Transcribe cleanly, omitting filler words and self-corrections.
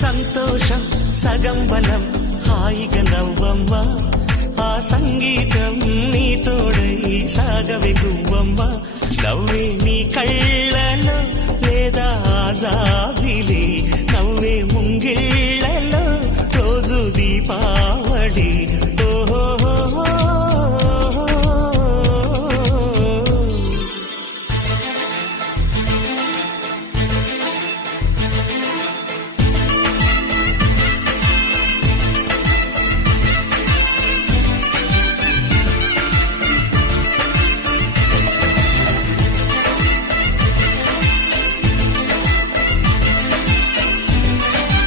సంతోషం సగం బలం హాయిగా నవ్వమ్మా ఆ సంగీతం నీ తోడై సాగవే గువ్వమ్మ నవ్వే నీ కళ్ళలో లేదా జాబిలి నవ్వే ముంగిళ్ళ